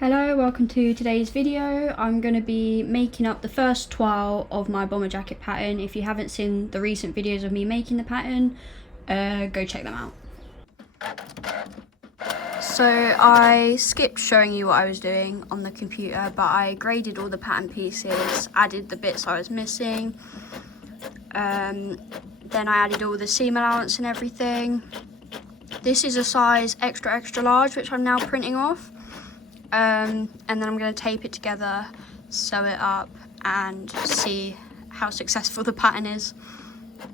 Hello, welcome to today's video. I'm going to be making up the first toile of my bomber jacket pattern. If you haven't seen the recent videos of me making the pattern, go check them out. So I skipped showing you what I was doing on the computer, but I graded all the pattern pieces, added the bits I was missing, then I added all the seam allowance and everything. This is a size extra large, which I'm now printing off. And then I'm going to tape it together, sew it up, and see how successful the pattern is.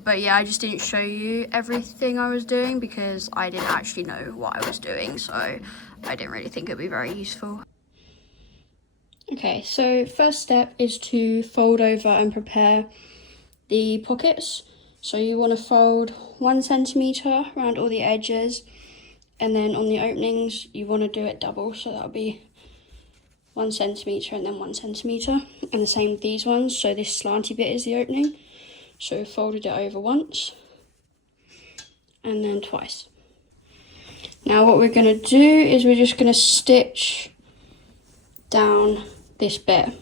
But yeah, I just didn't show you everything I was doing because I didn't actually know what I was doing, so I didn't really think it would be very useful. Okay, so first step is to fold over and prepare the pockets. So you want to fold 1 centimetre around all the edges, and then on the openings you want to do it double, so that'll be 1 centimetre and then 1 centimetre, and the same with these ones. So this slanty bit is the opening, so folded it over once and then twice. Now what we're going to do is we're just going to stitch down this bit.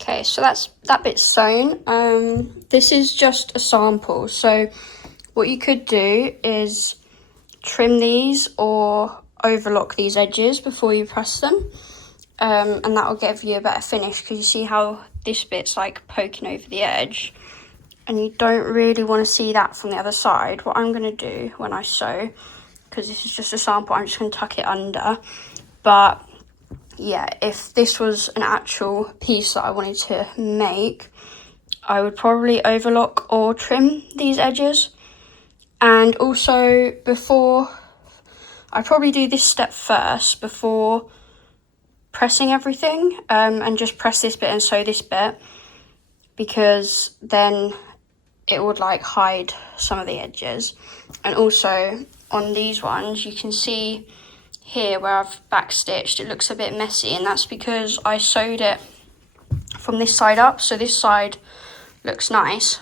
Okay, so that bit's sewn. This is just a sample, so what you could do is trim these or overlock these edges before you press them, and that will give you a better finish, because you see how this bit's like poking over the edge and you don't really want to see that from the other side. What I'm going to do when I sew, because this is just a sample, I'm just going to tuck it under. But yeah, if this was an actual piece that I wanted to make, I would probably overlock or trim these edges. And also, I'd probably do this step first before pressing everything, and just press this bit and sew this bit, because then it would like hide some of the edges. And also on these ones, you can see here where I've backstitched, it looks a bit messy, and that's because I sewed it from this side up, so this side looks nice,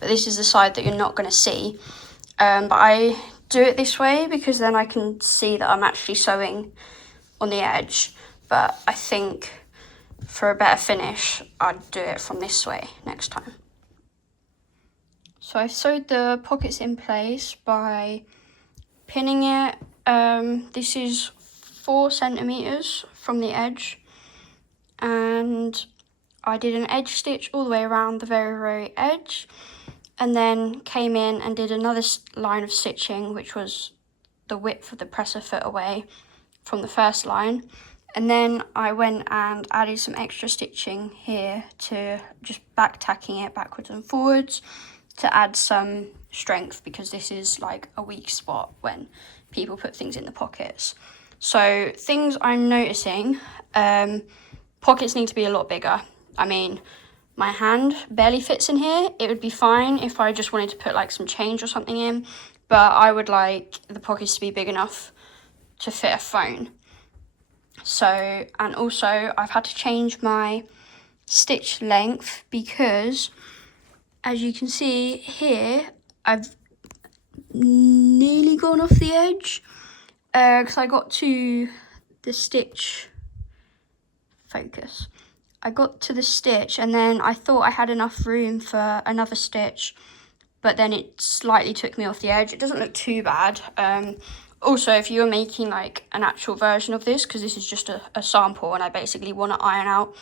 but this is the side that you're not going to see. But I do it this way because then I can see that I'm actually sewing on the edge. But I think for a better finish, I'd do it from this way next time. So I've sewed the pockets in place by pinning it. This is 4 centimetres from the edge, and I did an edge stitch all the way around the very edge, and then came in and did another line of stitching, which was the width of the presser foot away from the first line. And then I went and added some extra stitching here to just back tacking it backwards and forwards to add some strength, because this is like a weak spot when people put things in the pockets. So things I'm noticing, pockets need to be a lot bigger. I mean, my hand barely fits in here. It would be fine if I just wanted to put like some change or something in, but I would like the pockets to be big enough to fit a phone. So, and also I've had to change my stitch length because, as you can see here, I've nearly gone off the edge, because I got to the stitch, focus. I got to the stitch and then I thought I had enough room for another stitch, but then it slightly took me off the edge. It doesn't look too bad. Also, if you were making like an actual version of this, because this is just a sample and I basically want to iron out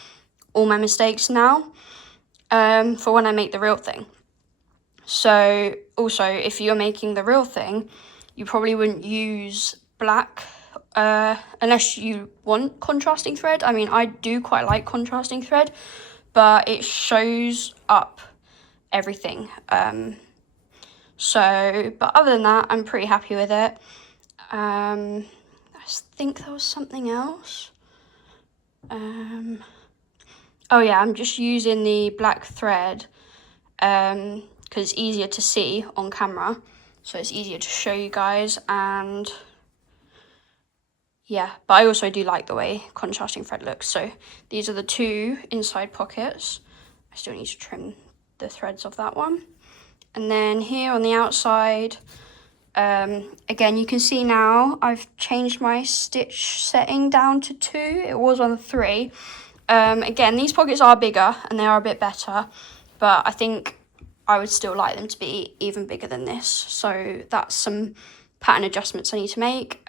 all my mistakes now, for when I make the real thing. So also, if you're making the real thing, you probably wouldn't use black unless you want contrasting thread. I mean, I do quite like contrasting thread, but it shows up everything. But other than that, I'm pretty happy with it. I think there was something else. Oh yeah, I'm just using the black thread because it's easier to see on camera, so it's easier to show you guys. And yeah, but I also do like the way contrasting thread looks. So these are the 2 inside pockets. I still need to trim the threads of that one. And then here on the outside, Again, you can see now I've changed my stitch setting down to 2. It was on 3. Again, these pockets are bigger and they are a bit better, but I think I would still like them to be even bigger than this. So that's some pattern adjustments I need to make,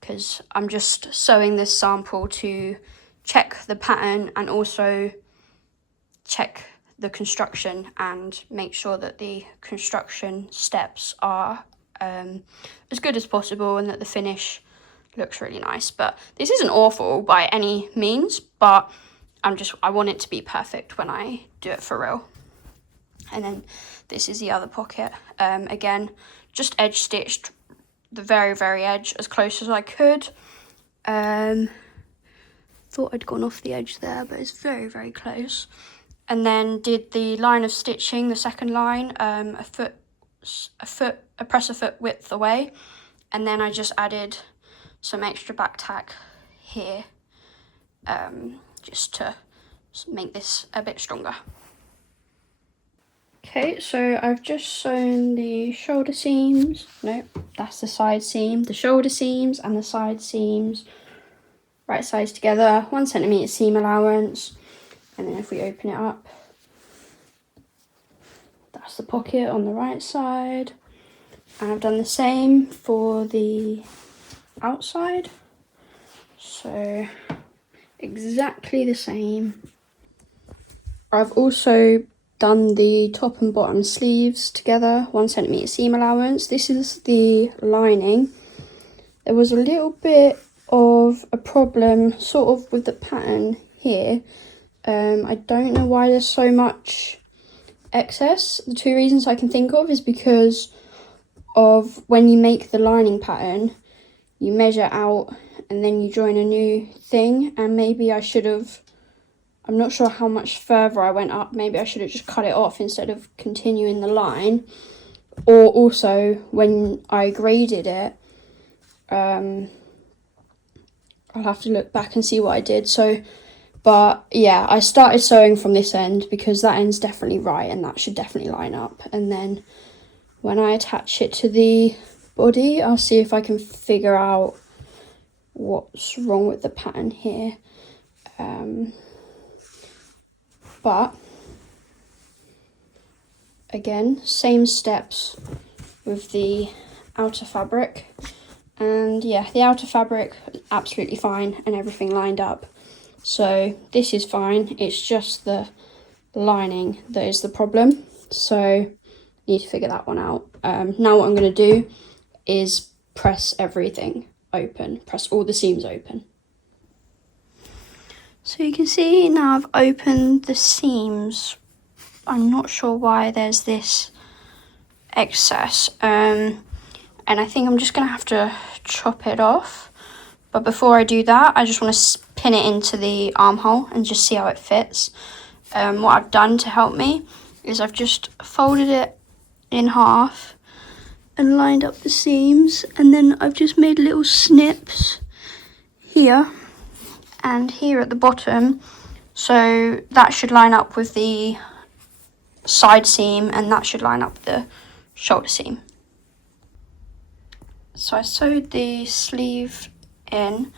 because I'm just sewing this sample to check the pattern and also check the construction and make sure that the construction steps are as good as possible and that the finish looks really nice. But this isn't awful by any means, but I want it to be perfect when I do it for real. And then this is the other pocket. Again, just edge stitched the very, very edge as close as I could. Thought I'd gone off the edge there, but it's very, very close. And then did the line of stitching, the second line, a press a foot width away. And then I just added some extra back tack here, just to make this a bit stronger. Okay, so I've just sewn the shoulder seams. No, that's the side seam. The shoulder seams and the side seams right sides together, 1 centimetre seam allowance. And then if we open it up, that's the pocket on the right side. And I've done the same for the outside. So exactly the same. I've also done the top and bottom sleeves together, 1 centimetre seam allowance. This is the lining. There was a little bit of a problem sort of with the pattern here. I don't know why there's so much excess. The 2 reasons I can think of is because of when you make the lining pattern, you measure out and then you join a new thing, and maybe I should have, I'm not sure how much further I went up, maybe I should have just cut it off instead of continuing the line. Or also when I graded it, I'll have to look back and see what I did. But yeah, I started sewing from this end because that end's definitely right and that should definitely line up. And then when I attach it to the body, I'll see if I can figure out what's wrong with the pattern here. But again, same steps with the outer fabric. And yeah, the outer fabric is absolutely fine and everything lined up. So this is fine, it's just the lining that is the problem. So need to figure that one out. Now what I'm going to do is press everything open, press all the seams open. So you can see now I've opened the seams. I'm not sure why there's this excess. And I think I'm just going to have to chop it off. But before I do that, I just want to pin it into the armhole and just see how it fits. What I've done to help me is I've just folded it in half and lined up the seams, and then I've just made little snips here and here at the bottom, so that should line up with the side seam and that should line up the shoulder seam. So I sewed the sleeve in,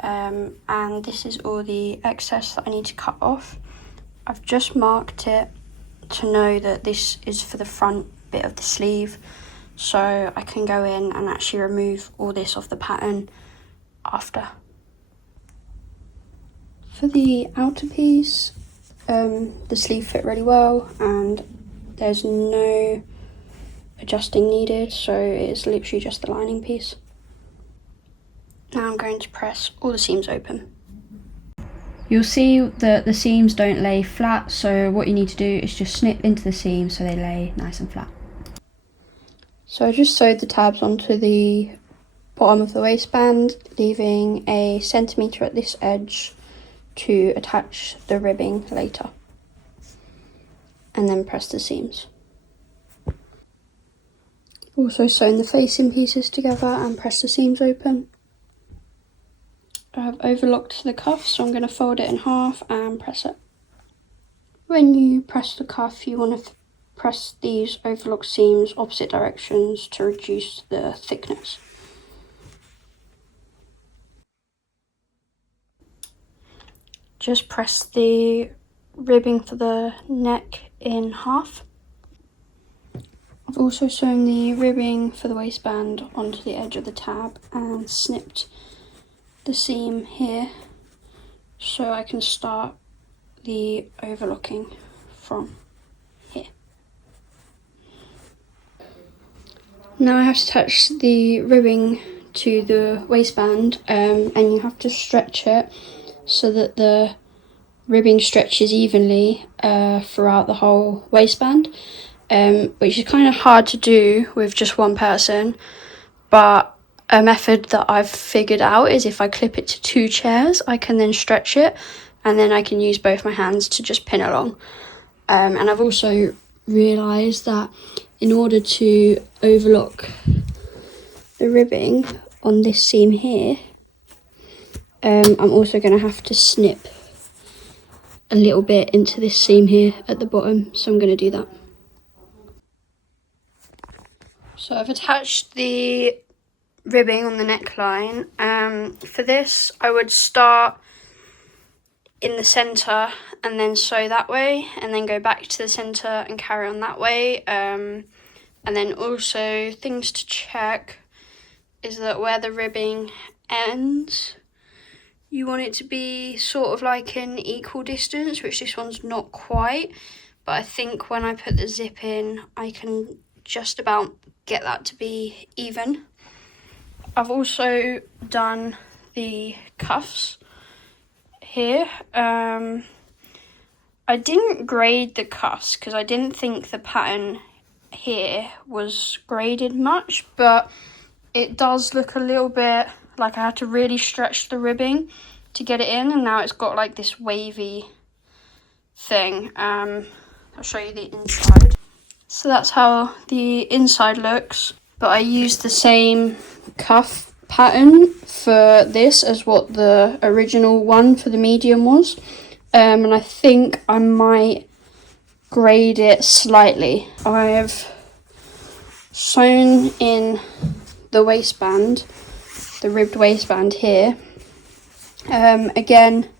and this is all the excess that I need to cut off. I've just marked it to know that this is for the front bit of the sleeve, so I can go in and actually remove all this off the pattern after. For the outer piece, the sleeve fit really well and there's no adjusting needed, so it's literally just the lining piece. Now I'm going to press all the seams open. You'll see that the seams don't lay flat, so what you need to do is just snip into the seams so they lay nice and flat. So I just sewed the tabs onto the bottom of the waistband, leaving a centimetre at this edge to attach the ribbing later, and then press the seams. Also sewn the facing pieces together and press the seams open. I've overlocked the cuff, so I'm going to fold it in half and press it. When you press the cuff, you want to press these overlock seams opposite directions to reduce the thickness. Just press the ribbing for the neck in half. I've also sewn the ribbing for the waistband onto the edge of the tab and snipped the seam here so I can start the overlocking from here. Now I have to attach the ribbing to the waistband and you have to stretch it so that the ribbing stretches evenly throughout the whole waistband, which is kind of hard to do with just one person, but a method that I've figured out is if I clip it to 2 chairs, I can then stretch it and then I can use both my hands to just pin along. And I've also realised that in order to overlock the ribbing on this seam here, I'm also going to have to snip a little bit into this seam here at the bottom, so I'm going to do that. So I've attached the ribbing on the neckline. For this I would start in the centre and then sew that way, and then go back to the centre and carry on that way. And then also things to check is that where the ribbing ends, you want it to be sort of like an equal distance, which this one's not quite, but I think when I put the zip in I can just about get that to be even. I've also done the cuffs here. I didn't grade the cuffs because I didn't think the pattern here was graded much, but it does look a little bit like I had to really stretch the ribbing to get it in, and now it's got like this wavy thing. I'll show you the inside. So that's how the inside looks, but I used the same cuff pattern for this as what the original one for the medium was, and I think I might grade it slightly. I have sewn in the waistband, the ribbed waistband here. Again,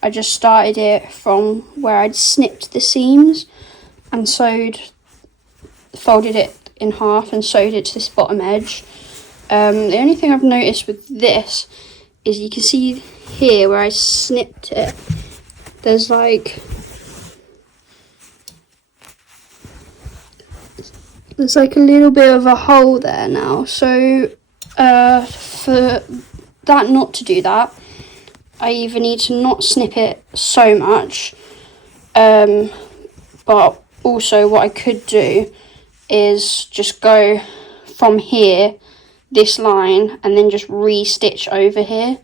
I just started it from where I'd snipped the seams and folded it in half and sewed it to this bottom edge. The only thing I've noticed with this is you can see here where I snipped it, there's like a little bit of a hole there now. So for that not to do that, I either need to not snip it so much, but also what I could do is just go from here, this line, and then just re-stitch over here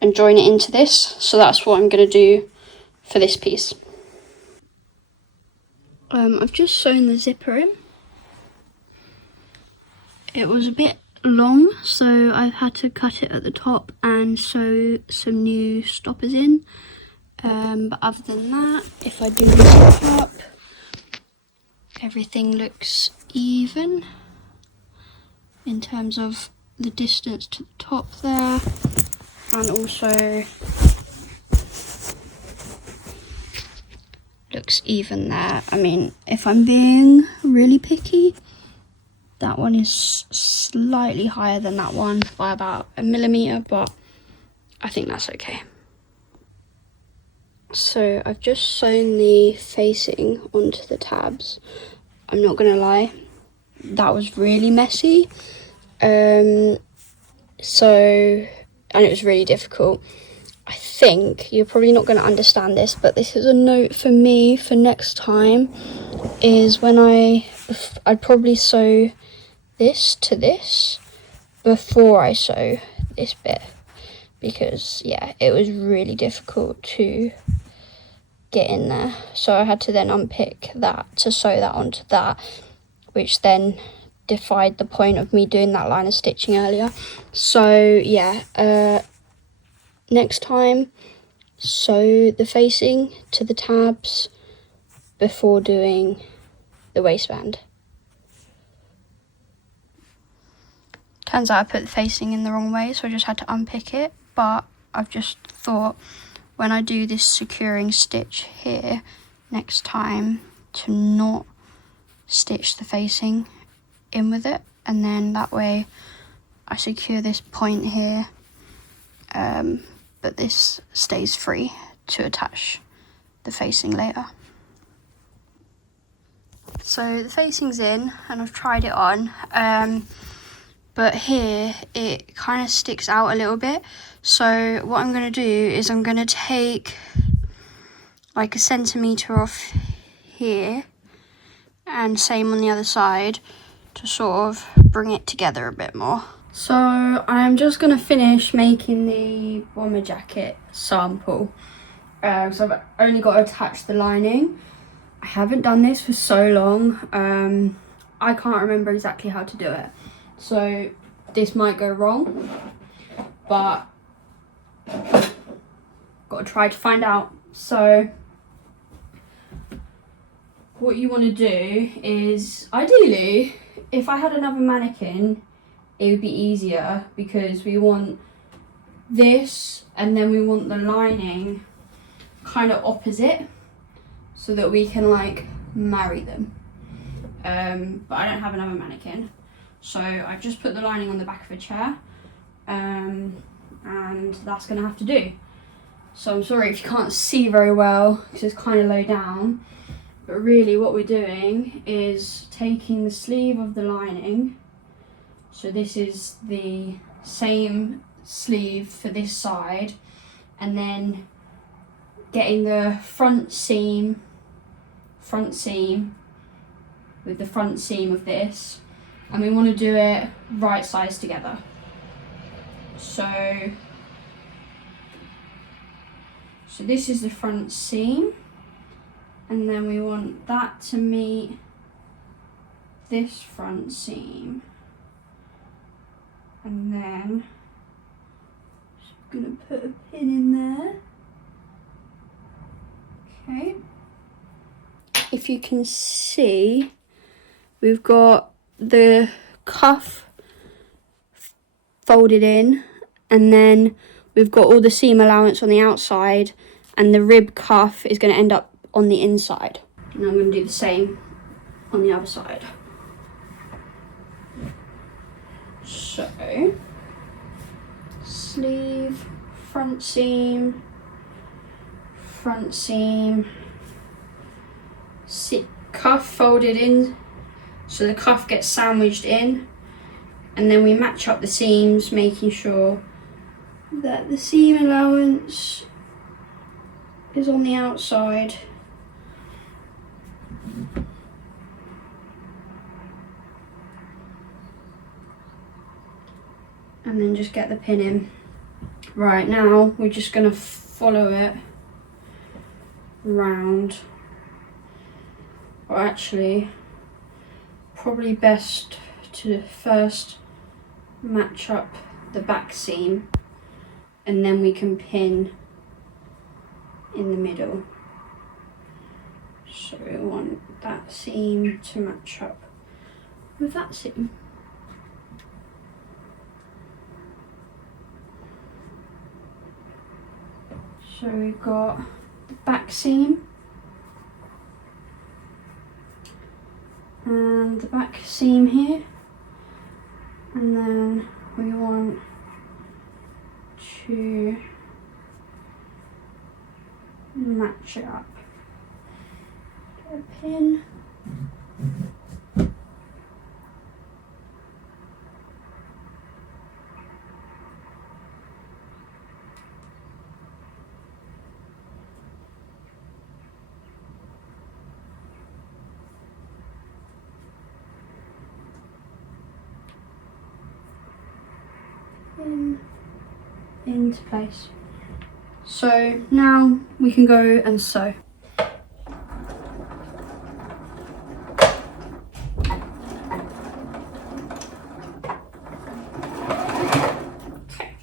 and join it into this. So that's what I'm going to do for this piece. I've just sewn the zipper in. It was a bit long, so I've had to cut it at the top and sew some new stoppers in. But other than that, if I do the zip up, everything looks even in terms of the distance to the top there, and also looks even there. I mean, if I'm being really picky, that one is slightly higher than that one by about 1 millimeter, but I think that's okay. So I've just sewn the facing onto the tabs. I'm not gonna lie, that was really messy. And it was really difficult. I think you're probably not going to understand this, but this is a note for me for next time, is when I'd probably sew this to this before I sew this bit, because yeah, it was really difficult to get in there. So I had to then unpick that to sew that onto that, which then defied the point of me doing that line of stitching earlier. So yeah, next time, sew the facing to the tabs before doing the waistband. Turns out I put the facing in the wrong way, so I just had to unpick it, but I've just thought when I do this securing stitch here next time to not stitch the facing in with it, and then that way I secure this point here, but this stays free to attach the facing later. So the facing's in and I've tried it on, but here it kind of sticks out a little bit. So what I'm going to do is I'm going to take like 1 centimetre off here, and same on the other side, to sort of bring it together a bit more. So I'm just going to finish making the bomber jacket sample. So I've only got to attach the lining. I haven't done this for so long. I can't remember exactly how to do it. So this might go wrong, but got to try to find out. So what you want to do is, ideally, if I had another mannequin, it would be easier, because we want this and then we want the lining kind of opposite so that we can like marry them. But I don't have another mannequin, so I've just put the lining on the back of a chair, and that's gonna have to do. So I'm sorry if you can't see very well because it's kind of low down, but really what we're doing is taking the sleeve of the lining. So this is the same sleeve for this side, and then getting the front seam with the front seam of this, and we want to do it right sides together. So this is the front seam, and then we want that to meet this front seam, and then just gonna put a pin in there. Okay, if you can see, we've got the cuff folded in, and then we've got all the seam allowance on the outside, and the rib cuff is going to end up on the inside. And I'm going to do the same on the other side. So sleeve, front seam, cuff folded in, so the cuff gets sandwiched in, and then we match up the seams, making sure that the seam allowance is on the outside. And then just get the pin in. Right, now we're just going to follow it round. Or actually, probably best to first match up the back seam, and then we can pin in the middle. So we want that seam to match up with that seam. So we've got the back seam and the back seam here, and then we want to match it up. Get a pin. Into place. So now we can go and sew. Okay.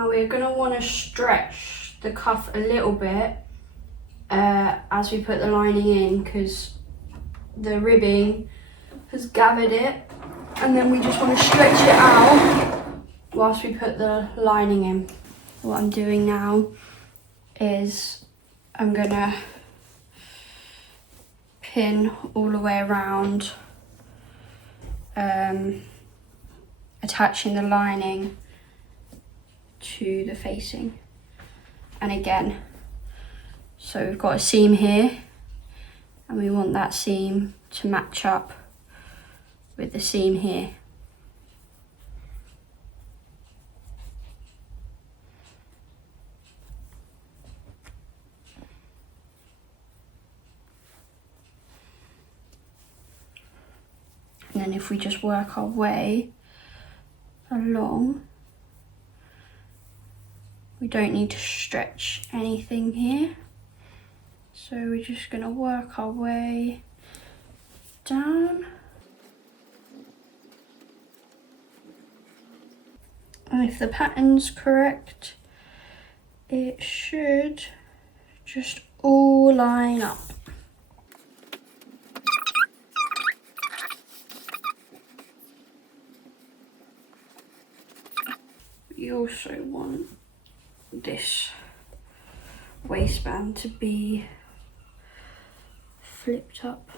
Now we're going to want to stretch the cuff a little bit as we put the lining in, because the ribbing has gathered it, and then we just want to stretch it out whilst we put the lining in. What I'm doing now is I'm going to pin all the way around, attaching the lining to the facing. And again, so we've got a seam here, and we want that seam to match up with the seam here. And then if we just work our way along, we don't need to stretch anything here. So we're just going to work our way down. And if the pattern's correct, it should just all line up. You also want this waistband to be flipped up.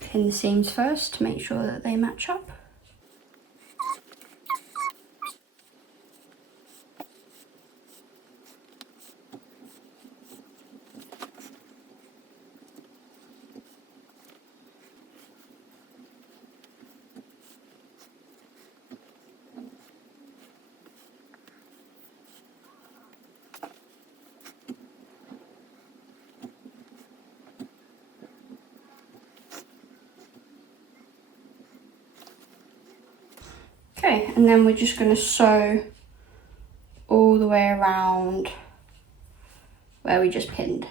Pin the seams first to make sure that they match up. Okay, and then we're just going to sew all the way around where we just pinned.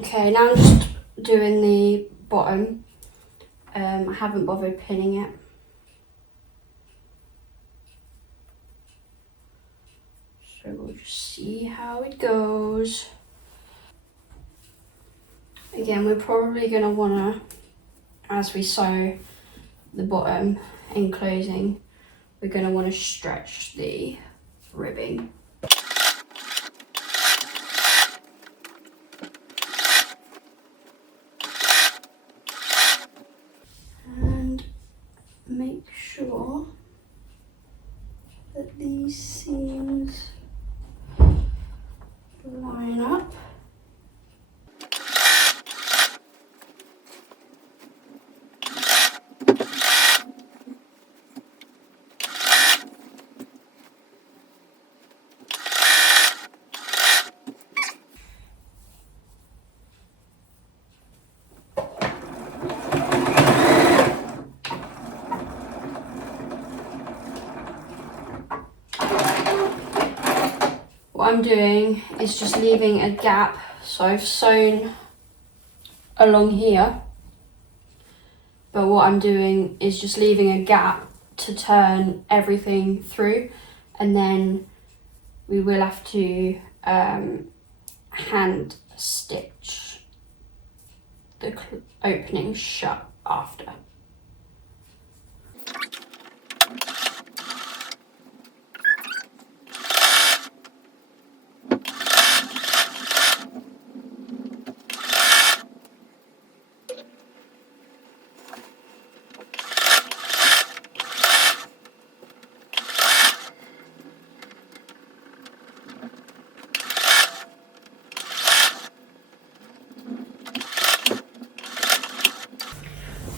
Okay, now I'm just doing the bottom. haven't bothered pinning it. So we'll just see how it goes. Again, we're probably going to want to, as we sew the bottom in closing, we're going to want to stretch the ribbing. And make sure that these seams line up. What I'm doing is just leaving a gap. So I've sewn along here, but what I'm doing is just leaving a gap to turn everything through, and then we will have to hand stitch the opening shut after.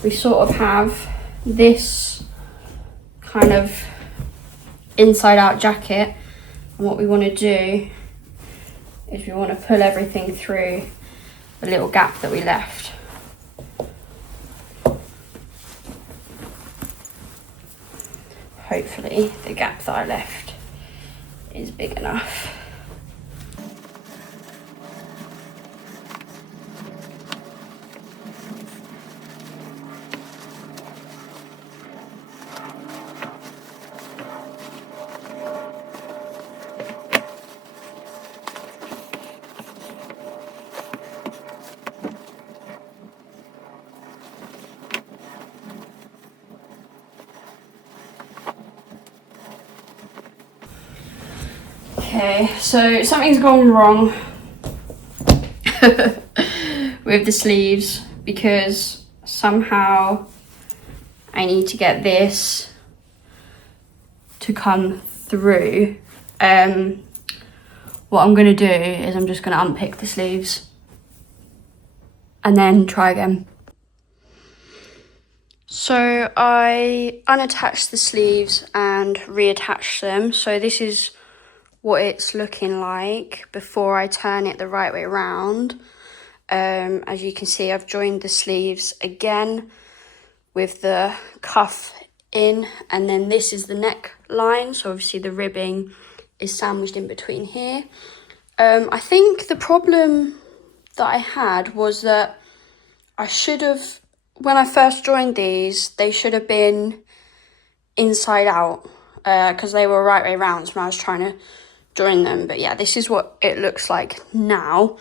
We sort of have this kind of inside out jacket, and what we want to do is we want to pull everything through the little gap that we left. Hopefully the gap that I left is big enough. Okay, so something's gone wrong with the sleeves, because somehow I need to get this to come through. What I'm going to do is I'm just going to unpick the sleeves and then try again. So I unattached the sleeves and reattached them. So this is what it's looking like before I turn it the right way around. As you can see, I've joined the sleeves again with the cuff in, and then this is the neckline, so obviously the ribbing is sandwiched in between here. I think the problem that I had was that I should have, when I first joined these, they should have been inside out, because they were right way round when I was trying to join them. But yeah, this is what it looks like now.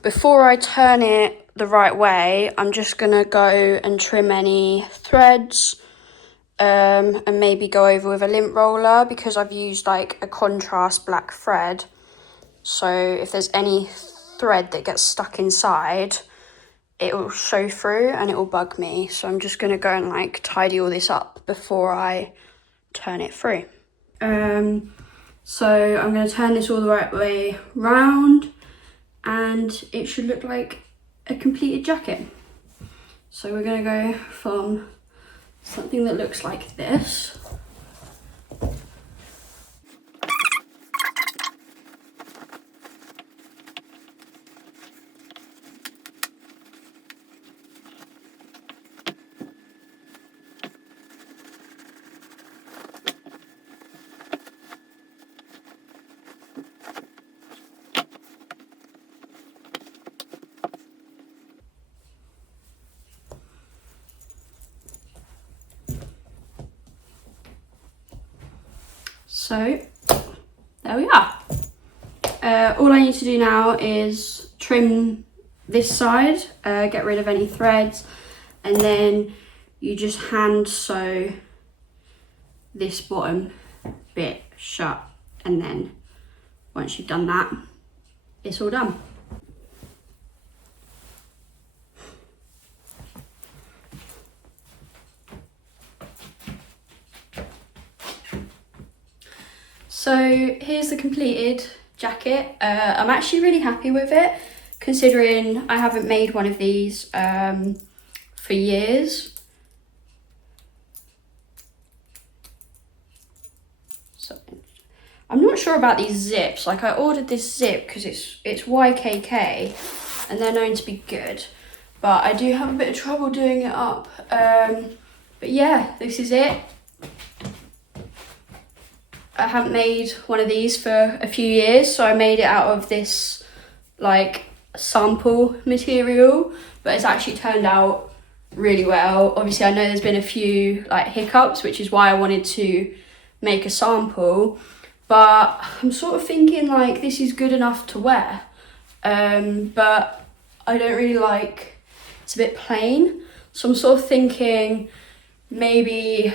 Before I turn it the right way, I'm just gonna go and trim any threads, and maybe go over with a lint roller, because I've used like a contrast black thread, so if there's any thread that gets stuck inside, it will show through and it will bug me. So I'm just gonna go and like tidy all this up before I turn it through. So I'm going to turn this all the right way round, and it should look like a completed jacket. So we're going to go from something that looks like this. So there we are. All I need to do now is trim this side, get rid of any threads, and then you just hand sew this bottom bit shut, and then once you've done that, it's all done. So here's the completed jacket. I'm actually really happy with it, considering I haven't made one of these for years. So I'm not sure about these zips. Like, I ordered this zip because it's YKK and they're known to be good, but I do have a bit of trouble doing it up. But yeah, this is it. I haven't made one of these for a few years, so I made it out of this like sample material, but it's actually turned out really well. Obviously I know there's been a few like hiccups, which is why I wanted to make a sample, but I'm sort of thinking like this is good enough to wear, but I don't really like, it's a bit plain, so I'm sort of thinking maybe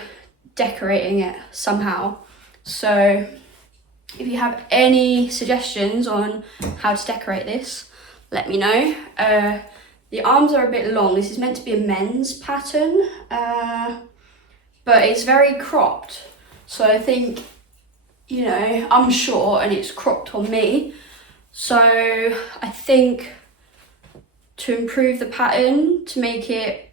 decorating it somehow. So if you have any suggestions on how to decorate this, let me know. The arms are a bit long. This is meant to be a men's pattern, but it's very cropped. So I think, you know, I'm short and it's cropped on me. So I think to improve the pattern, to make it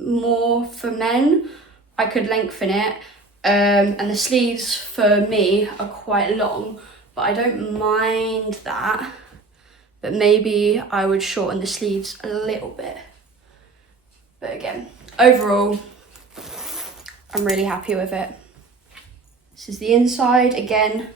more for men, I could lengthen it. And the sleeves for me are quite long, but I don't mind that. But maybe I would shorten the sleeves a little bit. But again, overall, I'm really happy with it. This is the inside. Again,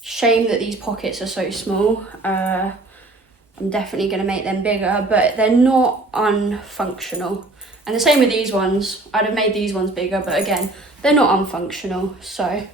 shame that these pockets are so small. I'm definitely going to make them bigger, but they're not unfunctional. And the same with these ones. I'd have made these ones bigger, but again, they're not unfunctional. So